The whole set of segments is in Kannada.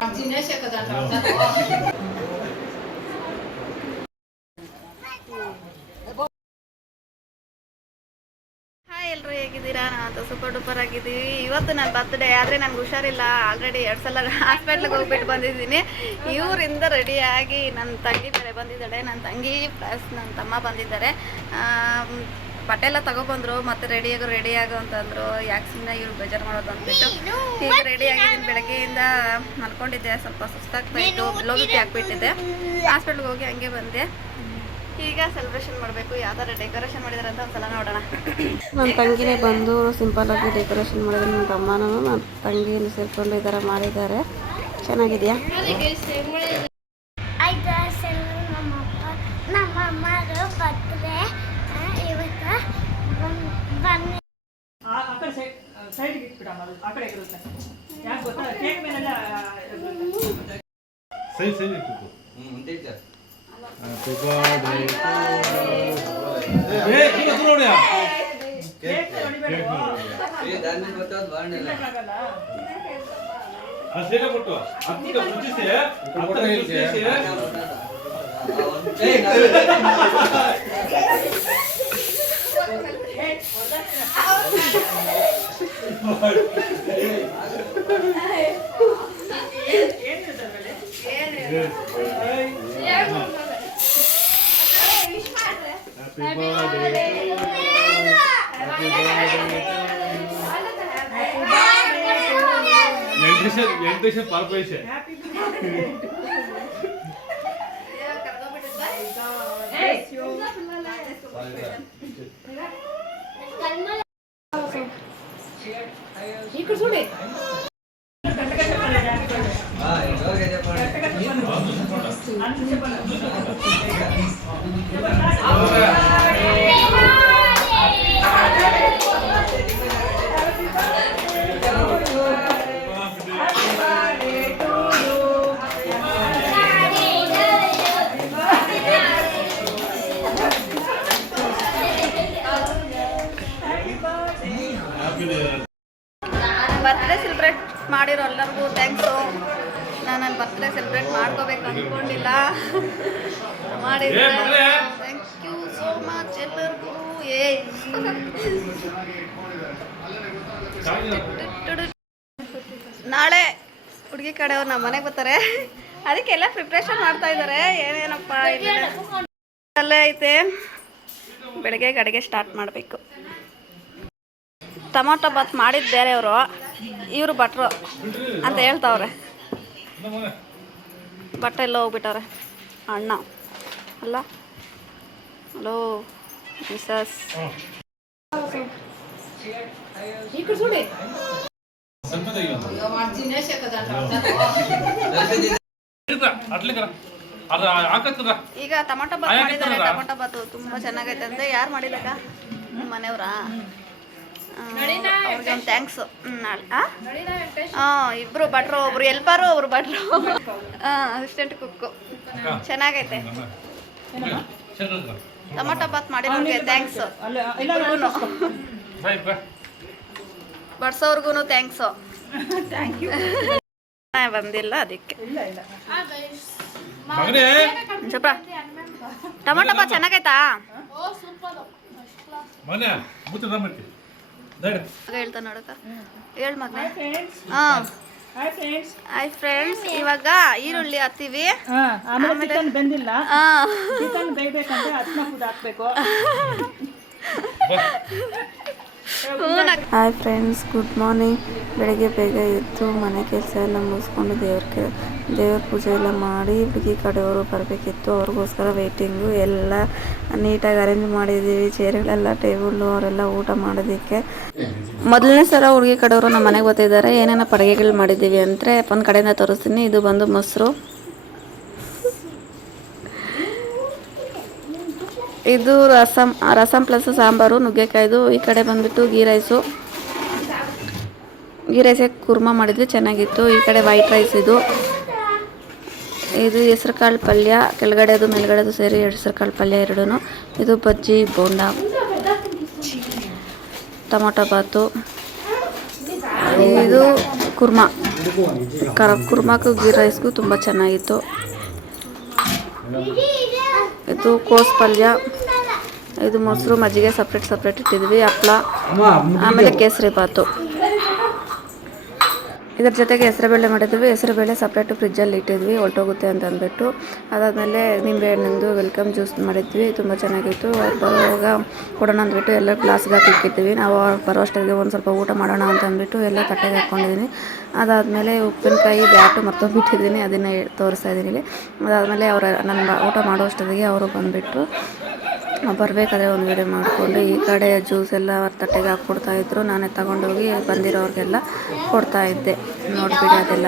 ಹಾಯ್ ಎಲ್ಲರೂ ಹೇಗಿದ್ದೀರಾ? ನಾವು ಸೂಪರ್ ಡೂಪರ್ ಆಗಿದ್ದೀವಿ. ಇವತ್ತು ನನ್ನ ಬರ್ತ್ಡೇ, ಆದರೆ ನನಗೆ ಹುಷಾರಿಲ್ಲ. ಆಲ್ರೆಡಿ 2 ಸಲ ಹಾಸ್ಪಿಟ್ಲಿಗೆ ಹೋಗ್ಬಿಟ್ಟು ಬಂದಿದ್ದೀನಿ. ಇವರಿಂದ ರೆಡಿಯಾಗಿ ನನ್ನ ತಂಗಿ ಬೇರೆ ಬಂದಿದ್ದಾಳೆ. ನನ್ನ ತಂಗಿ ಪ್ಲಸ್ ನನ್ನ ತಮ್ಮ ಬಂದಿದ್ದಾರೆ. ಬಟ್ಟೆ ಎಲ್ಲ ತಗೊಬಂದರು. ಮತ್ತು ರೆಡಿಯಾಗು ಅಂತಂದರು. ಯಾಕೆ ಸುಮ್ಮನೆ ಇವ್ರು ಬೇಜಾರು ಮಾಡೋದು ಅಂದ್ಬಿಟ್ಟು ಈಗ ರೆಡಿಯಾಗಿದ್ದೀನಿ. ಬೆಳಗ್ಗೆಯಿಂದ ಮಲ್ಕೊಂಡಿದ್ದೆ, ಸ್ವಲ್ಪ ಸುಸ್ತಾಗ್ತಾಯಿತ್ತು, ಲೋ ಬಿ ಪಿ ಆಗಿಬಿಟ್ಟಿದ್ದೆ. ಹಾಸ್ಪಿಟ್ಲಿಗೆ ಹೋಗಿ ಹಂಗೆ ಬಂದೆ. ಈಗ ಸೆಲೆಬ್ರೇಷನ್ ಮಾಡಬೇಕು. ಯಾವ ಥರ ಡೆಕೋರೇಷನ್ ಮಾಡಿದಾರೆ ಅಂತ ಒಂದ್ಸಲ ನೋಡೋಣ. ನನ್ನ ತಂಗಿನೇ ಬಂದು ಸಿಂಪಲ್ಲಾಗಿ ಡೆಕೋರೇಷನ್ ಮಾಡಿದ್ರೆ, ನನ್ನ ತಮ್ಮನೂ ನನ್ನ ತಂಗಿಯನ್ನು ಸೇರಿಕೊಂಡು ಈ ಥರ ಮಾಡಿದ್ದಾರೆ. ಚೆನ್ನಾಗಿದೆಯಾ? Happy birthday to you. Hey, you go there. Cake. Hey, dan mein bata baad na. Asle ka photo. Apni ka photo se hai. Photo se hai. Hey. Happy birthday to you. Happy birthday to you. Electrician corporation. Happy birthday. Hey, you sude. Birthday celebrate ಮಾಡಿರೋ ಎಲ್ಲರಿಗೂ ಥ್ಯಾಂಕ್ಸು. ನಾನು ನನ್ನ ಬರ್ತ್ಡೇ ಸೆಲೆಬ್ರೇಟ್ ಮಾಡ್ಕೋಬೇಕು ಅಂದ್ಕೊಂಡಿಲ್ಲ, ಮಾಡಿದ್ರೆ ಥ್ಯಾಂಕ್ ಯು ಸೋ ಮಚ್ ಎಲ್ಲರಿಗೂ. ನಾಳೆ ಹುಡುಗಿ ಕಡೆಯವ್ರು ನಮ್ಮ ಮನೆಗೆ ಬರ್ತಾರೆ, ಅದಕ್ಕೆಲ್ಲ ಪ್ರಿಪ್ರೇಷನ್ ಮಾಡ್ತಾ ಇದ್ದಾರೆ. ಏನೇನಪ್ಪ ಅಲ್ಲೇ ಐತೆ. ಬೆಳಗ್ಗೆ ಅಡುಗೆ ಸ್ಟಾರ್ಟ್ ಮಾಡಬೇಕು. ಟೊಮೊಟೊ ಬಾತ್ ಮಾಡಿದ್ದು ಬೇರೆಯವರು, ಇವರು ಭಟ್ರು ಅಂತ ಹೇಳ್ತಾವ್ರೆ. ಬಟ್ಟೆ ಎಲ್ಲ ಹೋಗ್ಬಿಟ್ಟವ್ರೆ ಅಣ್ಣ ಅಲ್ಲ. Hello Mrs. ಈಗ ಟೊಮೊಟೊ ಬಾತ್ ಮಾಡಿದ್ದಾರೆ. ಟೊಮೊಟೊ ಬಾತು ತುಂಬ ಚೆನ್ನಾಗೈತೆ ಅಂತ. ಯಾರು ಮಾಡಿಲ್ಲಕ್ಕ? ಮನೆಯವ್ರಾ? ಅವ್ರಿಗೆ ಒಂದು ಥ್ಯಾಂಕ್ಸು. ಇಬ್ಬರು ಭಟ್ರು, ಒಬ್ರು ಎಲ್ಪರು, ಒಬ್ರು ಭಟ್ರು, ಅಸಿಸ್ಟೆಂಟ್ ಕುಕ್ಕು. ಚೆನ್ನಾಗೈತೆ. ಟೊಮೊಟೊ ಬಾತ್ ಮಾಡಿರೋರಿಗೆ ಥ್ಯಾಂಕ್ಸು. ಬಡ್ಸೋರ್ಗು ಥ್ಯಾಂಕ್ಸು. ಬಂದಿಲ್ಲ ಅದಕ್ಕೆ. ಸ್ವಲ್ಪ ಟೊಮೊಟೊ ಬಾತ್ ಚೆನ್ನಾಗೈತಾ? ಹೇಳ್ತಾ ನೋಡಕ್ಕ, ಹೇಳು ಮಗ. ಹಾಯ್ ಫ್ರೆಂಡ್ಸ್, ಇವಾಗ ಈರುಳ್ಳಿ ಹಾಕ್ತೀವಿ. ಬೆಂದಿಲ್ಲ, ಬೇಯ್ಬೇಕಂದ್ರೆ ಅದನ್ನ ಹಾಕ್ಬೇಕು. Hi friends, good morning. ಬೆಳಗ್ಗೆ ಬೇಗ ಎದ್ದು ಮನೆ ಕೆಲಸ ಎಲ್ಲ ಮುಗಿಸ್ಕೊಂಡು ದೇವ್ರ ಪೂಜೆ ಎಲ್ಲ ಮಾಡಿ ಹುಡುಗಿ ಕಡೆಯವರು ಬರಬೇಕಿತ್ತು. ಅವ್ರಿಗೋಸ್ಕರ ವೆಯ್ಟಿಂಗು. ಎಲ್ಲ ನೀಟಾಗಿ ಅರೇಂಜ್ ಮಾಡಿದ್ದೀವಿ, ಚೇರ್ಗಳೆಲ್ಲ, ಟೇಬಲ್ಲು, ಅವರೆಲ್ಲ ಊಟ ಮಾಡೋದಕ್ಕೆ. ಮೊದಲನೇ ಸಲ ಹುಡುಗಿ ಕಡೆಯವರು ನಮ್ಮ ಮನೆಗೆ ಬರ್ತಿದ್ದಾರೆ. ಏನೇನೋ ಅಡುಗೆಗಳು ಮಾಡಿದ್ದೀವಿ ಅಂದರೆ ಒಂದು ಕಡೆಯಿಂದ ತೋರಿಸ್ತೀನಿ. ಇದು ಬಂದು ಮೊಸರು, ಇದು ರಸಮ್ ಪ್ಲಸ್ ಸಾಂಬಾರು, ನುಗ್ಗೆಕಾಯ್ದು. ಈ ಕಡೆ ಬಂದುಬಿಟ್ಟು ಗೀ ರೈಸೇ ಕುರ್ಮಾ ಮಾಡಿದ್ವಿ, ಚೆನ್ನಾಗಿತ್ತು. ಈ ಕಡೆ ವೈಟ್ ರೈಸ್. ಇದು ಹೆಸ್ರು ಕಾಳು ಪಲ್ಯ, ಕೆಳಗಡೆದು ಮೇಲ್ಗಡೆದು ಸೇರಿ ಹೆಸ್ರು ಕಾಳು ಪಲ್ಯ ಎರಡೂ. ಇದು ಬಜ್ಜಿ, ಬೋಂಡ, ಟೊಮೊಟೊ ಬಾತು, ಇದು ಕುರ್ಮಾ. ಕುರ್ಮಾಕು ಗೀ ರೈಸ್ಗೂ ತುಂಬ ಚೆನ್ನಾಗಿತ್ತು. ಇದು ಕೋಸ್ ಪಲ್ಯ, ಇದು ಮೊಸರು ಮಜ್ಜಿಗೆ ಸಪ್ರೇಟ್ ಇಟ್ಟಿದ್ವಿ, ಹಪ್ಳ, ಆಮೇಲೆ ಕೇಸರಿ ಬಾತು. ಇದ್ರ ಜೊತೆಗೆ ಹೆಸರುಬೇಳೆ ಮಾಡಿದ್ವಿ. ಹೆಸರುಬೇಳೆ ಸಪ್ರೇಟು ಫ್ರಿಜ್ಜಲ್ಲಿ ಇಟ್ಟಿದ್ವಿ, ಹೊರಟೋಗುತ್ತೆ ಅಂತ ಅಂದ್ಬಿಟ್ಟು. ಅದಾದಮೇಲೆ ನಿಂಬೆಹಣ್ಣಿಂದು ವೆಲ್ಕಮ್ ಜ್ಯೂಸ್ ಮಾಡಿದ್ವಿ, ತುಂಬ ಚೆನ್ನಾಗಿತ್ತು. ಅವ್ರು ಬರುವಾಗ ಕೊಡೋಣ ಅಂದ್ಬಿಟ್ಟು ಎಲ್ಲ ಗ್ಲಾಸ್ಗೆ ಹಾಕಿಟ್ಟಿದ್ವಿ. ನಾವು ಬರೋ ಅಷ್ಟೊತ್ತಿಗೆ ಒಂದು ಸ್ವಲ್ಪ ಊಟ ಮಾಡೋಣ ಅಂತ ಅಂದ್ಬಿಟ್ಟು ಎಲ್ಲ ತಟ್ಟೆಗೆ ಹಾಕ್ಕೊಂಡಿದ್ದೀನಿ. ಅದಾದಮೇಲೆ ಉಪ್ಪಿನಕಾಯಿ ಬ್ಯಾಟು ಮರ್ತೋಗ್ಬಿಟ್ಟಿದ್ದೀನಿ, ಅದನ್ನೇ ತೋರಿಸ್ತಾ ಇದ್ದೀನಿ ಇಲ್ಲಿ. ಅದಾದಮೇಲೆ ನನ್ನ ಊಟ ಮಾಡೋ ಅಷ್ಟೊತ್ತಿಗೆ ಅವರು ಬಂದುಬಿಟ್ರು. ಬರಬೇಕಾದ್ರೆ ಒಂದು ವೀಡಿಯೋ ಮಾಡಿಕೊಂಡು ಈ ಕಡೆ ಜ್ಯೂಸ್ ಎಲ್ಲ ತಟ್ಟೆಗೆ ಹಾಕ್ಕೊಡ್ತಾಯಿದ್ರು. ನಾನೇ ತಗೊಂಡೋಗಿ ಬಂದಿರೋರಿಗೆಲ್ಲ ಕೊಡ್ತಾಯಿದ್ದೆ. ನೋಡಿಬಿಡಿ ಅದೆಲ್ಲ.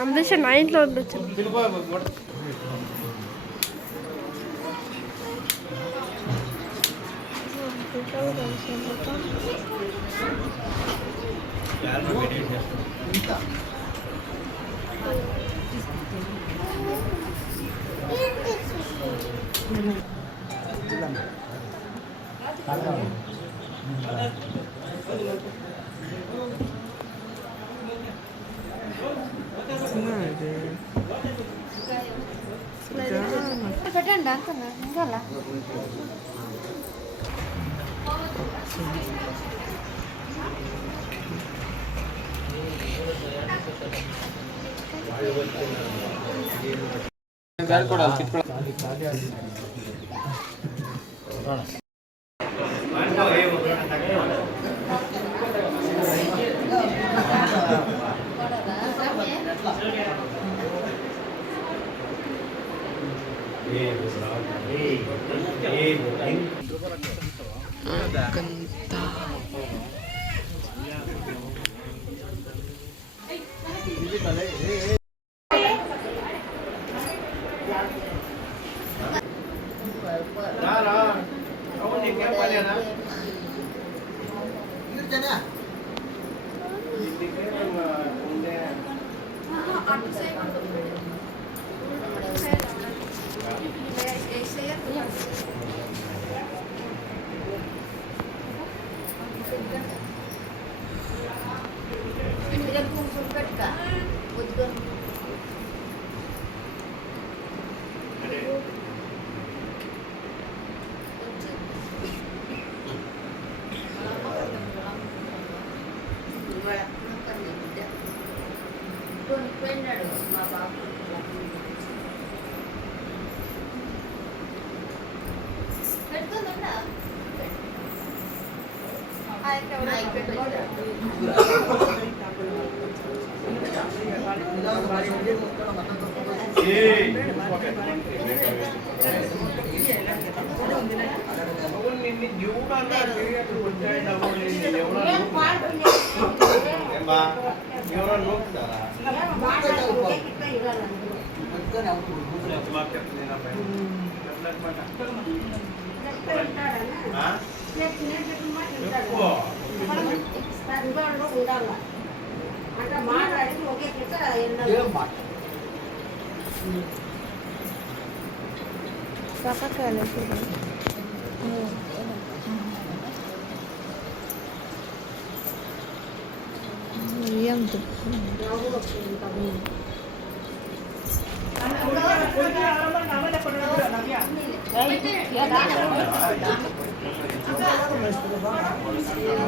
ಅಂಬರೀಷ್ ನೈನ್లో ఉండొచ్చు. పెట్టండి అంతనా ఇంకా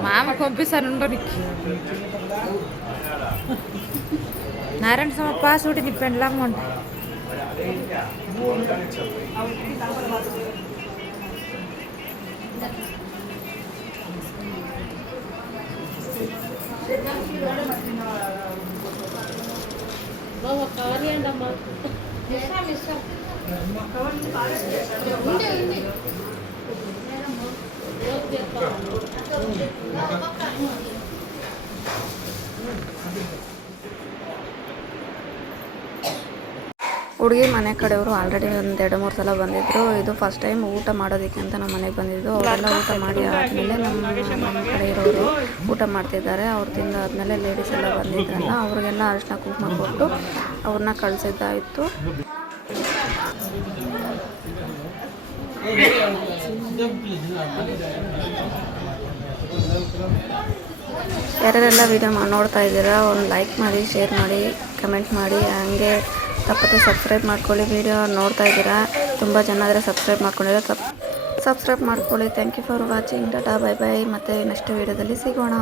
మామ పంపిస్తాను ఉండడానికి నారాయణ స్వామి పాసుడి నీ పెండ్లామంట ಹುಡುಗಿ ಮನೆ ಕಡೆಯವರು ಆಲ್ರೆಡಿ ಒಂದು 2-3 ಸಲ ಬಂದಿದ್ದರು. ಇದು ಫಸ್ಟ್ ಟೈಮ್ ಊಟ ಮಾಡೋದಕ್ಕೆ ಅಂತ ನಮ್ಮ ಮನೆಗೆ ಬಂದಿದ್ದು. ಅವರೆಲ್ಲ ಊಟ ಮಾಡಿ ಆದಮೇಲೆ ನಮ್ಮ ಕಡೆ ಇರೋರು ಊಟ ಮಾಡ್ತಿದ್ದಾರೆ. ಅವ್ರು ತಿಂದು ಆದಮೇಲೆ ಲೇಡೀಸ್ ಎಲ್ಲ ಬಂದಿದ್ರಲ್ಲ ಅವ್ರಿಗೆಲ್ಲ ಅರಿಶಿನ ಕುಂಕುಮ ಕೊಟ್ಟು ಅವ್ರನ್ನ ಕಳಿಸಿದ್ದಾಯಿತು. ಯಾರ್ಯಾರೆಲ್ಲ ವಿಡಿಯೋ ನೋಡ್ತಾ ಇದ್ದೀರಾ ಒಂದು ಲೈಕ್ ಮಾಡಿ, ಶೇರ್ ಮಾಡಿ, ಕಮೆಂಟ್ ಮಾಡಿ, ಹಾಗೆ ತಪ್ಪದೆ ಸಬ್ಸ್ಕ್ರೈಬ್ ಮಾಡ್ಕೊಳ್ಳಿ. ವಿಡಿಯೋ ನೋಡ್ತಾ ಇದ್ದೀರಾ ತುಂಬ ಜನ ಆದರೆ ಸಬ್ಸ್ಕ್ರೈಬ್ ಮಾಡ್ಕೊಂಡಿರೋ ಸಬ್ಸ್ಕ್ರೈಬ್ ಮಾಡ್ಕೊಳ್ಳಿ. Thank you for watching. Tata, bye bye. ಮತ್ತು ನೆಕ್ಸ್ಟ್ ವಿಡಿಯೋದಲ್ಲಿ ಸಿಗೋಣ.